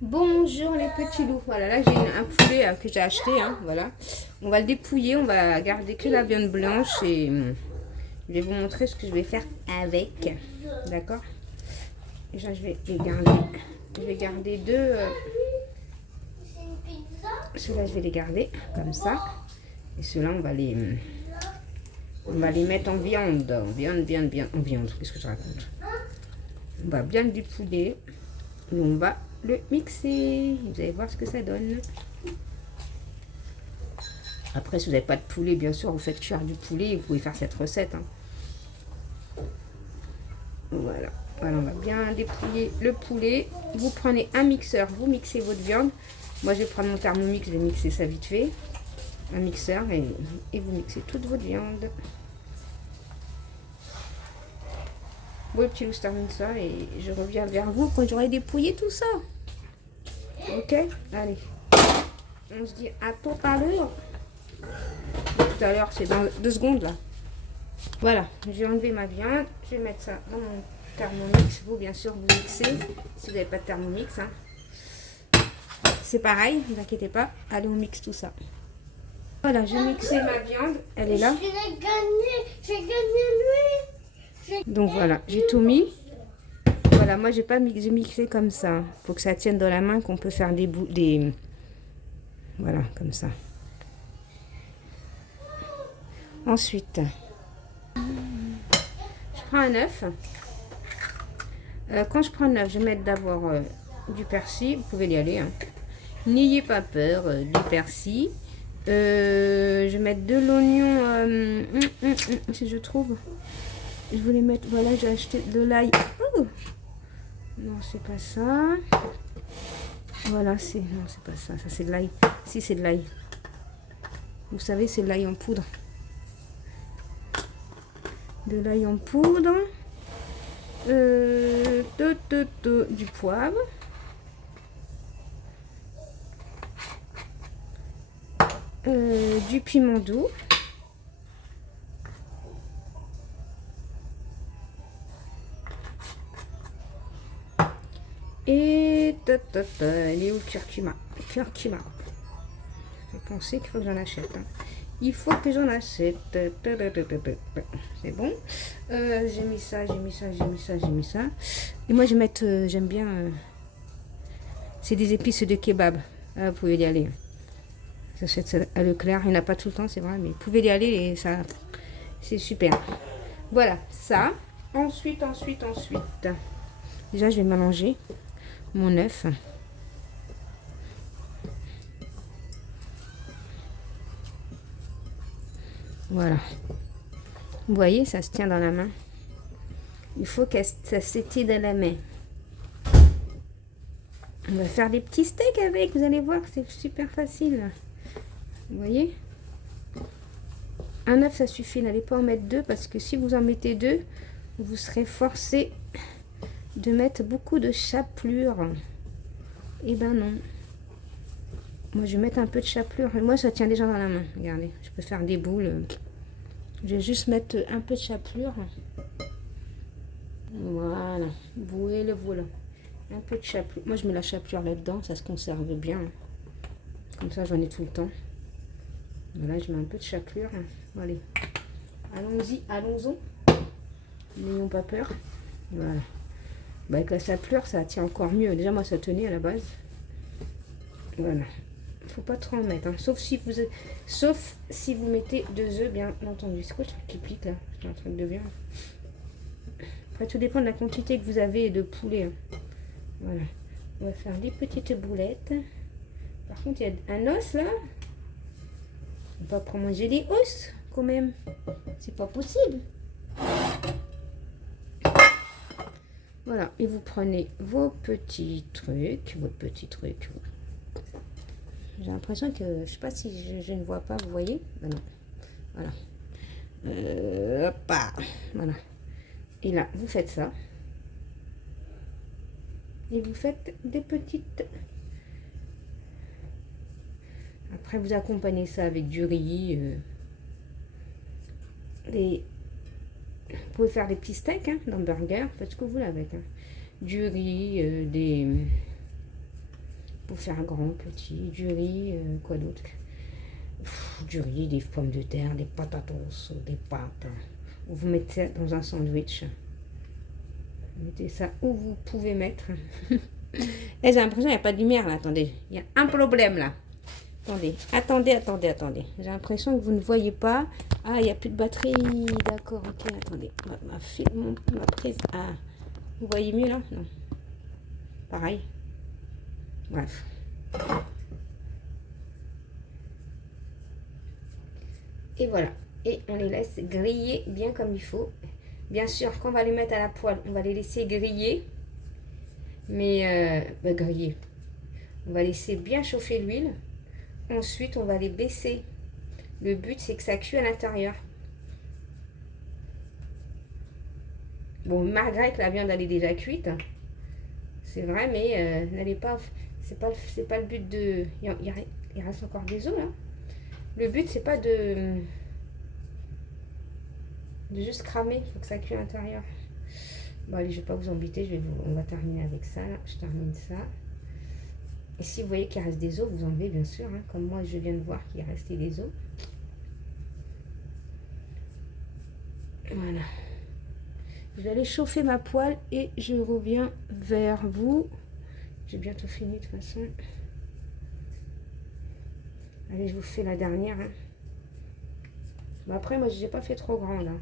Bonjour les petits loups. Voilà, là j'ai un poulet que j'ai acheté. Voilà. On va le dépouiller. On va garder que la viande blanche et je vais vous montrer ce que je vais faire avec. D'accord. Déjà, je vais les garder. Je vais garder deux. Ceux-là, je vais les garder comme ça. Et ceux-là, on va les mettre en viande. En viande. Qu'est-ce que je raconte? On va bien le dépouiller. Et on va le mixer. Vous allez voir ce que ça donne. Après, si vous n'avez pas de poulet, bien sûr, vous faites cuire du poulet. Vous pouvez faire cette recette. Voilà. Voilà, on va bien dépouiller le poulet. Vous prenez un mixeur, vous mixez votre viande. Moi, je vais prendre mon Thermomix, je vais mixer ça vite fait. Un mixeur et vous mixez toute votre viande. Bon, le petit loup, je termine ça et je reviens vers vous quand j'aurai dépouillé tout ça. Ok? Allez. On se dit à tout à l'heure. Tout à l'heure, c'est dans 2 secondes là. Voilà, j'ai enlevé ma viande. Je vais mettre ça dans mon Thermomix. Vous, bien sûr, vous mixez. Si vous n'avez pas de Thermomix, c'est pareil, ne vous inquiétez pas. Allez, on mixe tout ça. Voilà, j'ai mixé ma viande. Elle est là. J'ai gagné lui. Donc voilà, j'ai tout mis. Voilà, moi j'ai pas mixé, j'ai mixé comme ça. Faut que ça tienne dans la main, qu'on peut faire des. Voilà, comme ça. Ensuite, je prends un œuf. Quand je prends un œuf, je vais mettre d'abord du persil. Vous pouvez y aller. N'ayez pas peur du persil. Je vais mettre de l'oignon. Si je trouve. Je voulais mettre. Voilà, j'ai acheté de l'ail. Oh, non, c'est pas ça. Voilà, c'est. Non, c'est pas ça. Ça, c'est de l'ail. Si, c'est de l'ail. Vous savez, c'est de l'ail en poudre. De l'ail en poudre. Du poivre. Du piment doux. Et elle est où le curcuma? Curcuma. Je pensais qu'il faut que j'en achète. Il faut que j'en achète. C'est bon. J'ai mis ça. Et moi, je vais mettre. J'aime bien. C'est des épices de kebab. Vous pouvez y aller. J'achète ça à Leclerc. Il n'y en a pas tout le temps, c'est vrai. Mais vous pouvez y aller et ça. C'est super. Voilà, ça. Ensuite. Déjà, je vais mélanger mon œuf. Voilà. Vous voyez, ça se tient dans la main. Il faut que ça s'étire dans la main. On va faire des petits steaks avec. Vous allez voir, c'est super facile. Vous voyez? Un œuf, ça suffit. N'allez pas en mettre 2 parce que si vous en mettez 2, vous serez forcé de mettre beaucoup de chapelure. Et ben non. Moi, je vais mettre un peu de chapelure. Moi, ça tient déjà dans la main. Regardez, je peux faire des boules. Je vais juste mettre un peu de chapelure. Voilà. Voilà. Un peu de chapelure. Moi, je mets la chapelure là-dedans. Ça se conserve bien. Comme ça, j'en ai tout le temps. Voilà, je mets un peu de chapelure. Allez. Allons-y. N'ayons pas peur. Voilà. Bah, avec la chapelure, ça tient encore mieux. Déjà, moi, ça tenait à la base. Voilà. Faut pas trop en mettre. Sauf si vous mettez 2 œufs, bien entendu. C'est quoi le truc qui pique, là? C'est un truc de viande. Après, tout dépend de la quantité que vous avez de poulet. Voilà. On va faire des petites boulettes. Par contre, il y a un os, là. On va pas manger des os, quand même. C'est pas possible. Voilà, et vous prenez vos petits trucs, votre petit truc. J'ai l'impression que, je sais pas si je ne vois pas, vous voyez? Ben non. Voilà. Hop, voilà. Et là, vous faites ça. Et vous faites des petites. Après, vous accompagnez ça avec du riz. Vous pouvez faire des petits steaks dans le burger. Faites ce que vous voulez avec. Du riz, pour faire grand, petit, du riz, quoi d'autre? Du riz, des pommes de terre, des patatos, des pâtes. Vous mettez ça dans un sandwich. Vous mettez ça où vous pouvez mettre. Et j'ai l'impression qu'il n'y a pas de lumière là, attendez. Il y a un problème là. Attendez. J'ai l'impression que vous ne voyez pas. Ah, il n'y a plus de batterie. D'accord, ok, attendez. Ma prise. Ah, vous voyez mieux là? Non. Pareil. Bref. Et voilà. Et on les laisse griller bien comme il faut. Bien sûr, quand on va les mettre à la poêle, on va les laisser griller. Mais griller. On va laisser bien chauffer l'huile. Ensuite, on va les baisser. Le but, c'est que ça cuit à l'intérieur. Bon, malgré que la viande elle est déjà cuite, c'est vrai, mais n'allez pas. C'est pas le but de. Il reste encore des os là. Le but, c'est pas de juste cramer. Il faut que ça cuit à l'intérieur. Bon, allez, je vais pas vous embêter. On va terminer avec ça. Là. Je termine ça. Et si vous voyez qu'il reste des os, vous enlevez bien sûr. Hein, comme moi, je viens de voir qu'il restait des os. Voilà. Je vais aller chauffer ma poêle et je reviens vers vous. J'ai bientôt fini de toute façon. Allez, je vous fais la dernière. Hein. Bon, après, moi, je n'ai pas fait trop grande. Hein.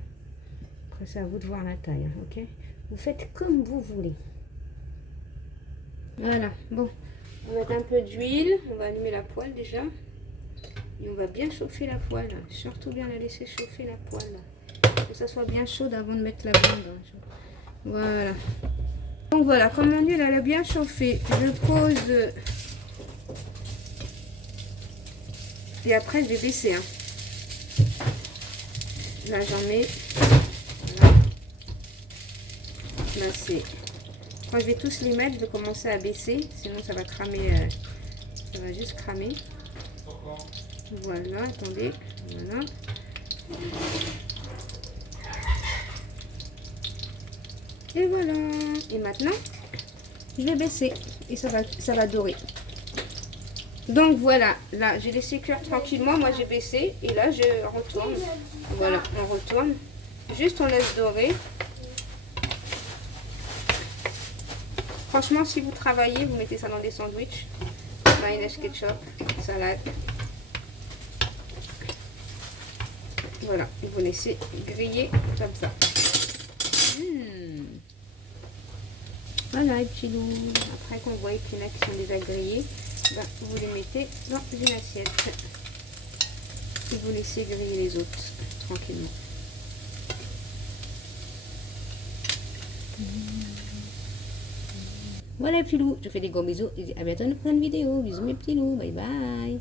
Après, c'est à vous de voir la taille. Hein, ok? Vous faites comme vous voulez. Voilà. Bon. On va mettre un peu d'huile. On va allumer la poêle déjà. Et on va bien chauffer la poêle. Surtout bien la laisser chauffer la poêle. Que ça soit bien chaude avant de mettre la viande. Voilà. Donc voilà, comme mon huile elle a bien chauffé, je pose. Et après je vais baisser. Hein. Là j'en mets. Voilà. Là c'est. Quand je vais tous les mettre, je vais commencer à baisser. Sinon ça va cramer. Ça va juste cramer. Voilà, attendez. Voilà. Et voilà. Et maintenant, je vais baisser. Et ça va dorer. Donc voilà. Là, j'ai laissé cuire tranquillement. Moi, j'ai baissé. Et là, je retourne. Voilà, on retourne. Juste, on laisse dorer. Franchement, si vous travaillez, vous mettez ça dans des sandwichs. Mayonnaise, ketchup, salade. Voilà. Et vous laissez griller comme ça. Voilà les petits loups. Après qu'on voit qu'il y en a qui sont déjà grillés, ben, vous les mettez dans une assiette. Et vous laissez griller les autres tranquillement. Voilà les petits loups. Je vous fais des gros bisous. Et à bientôt dans une prochaine vidéo. Bisous mes petits loups. Bye bye.